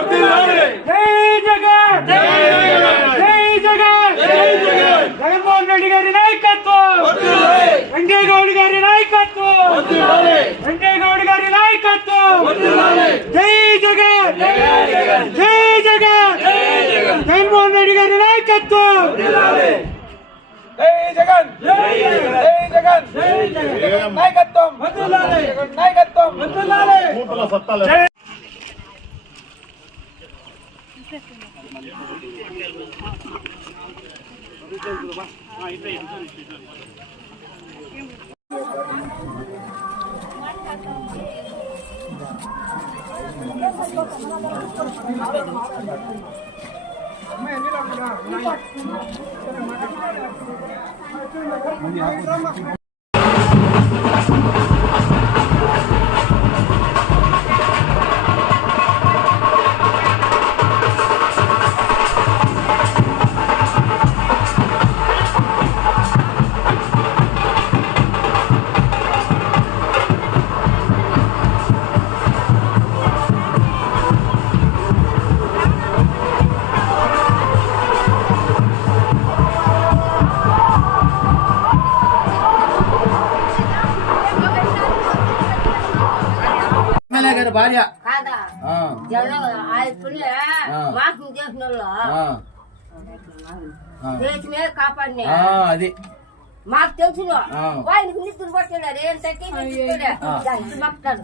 జై జగన్ జై జగన్ జగన్మోహన్ రెడ్డి గారి నాయకత్వం, వెంకయ్యగౌడ్ గారి నాయకత్వం, వెంకయ్యగౌడ్ గారి నాయకత్వం. జై జగన్ జై జగన్ జగన్మోహన్ రెడ్డి గారి నాయకత్వం. జై జగన్ జై జగన్ నాయకత్వం నాయకత్వం. గారి భార్య కాదా మాకు చేసిన దేశమే కాపాడినా అది మాకు తెలుసు ఆయనకు నిద్ర పట్టాడు ఏం తగ్గి మాట్లాడు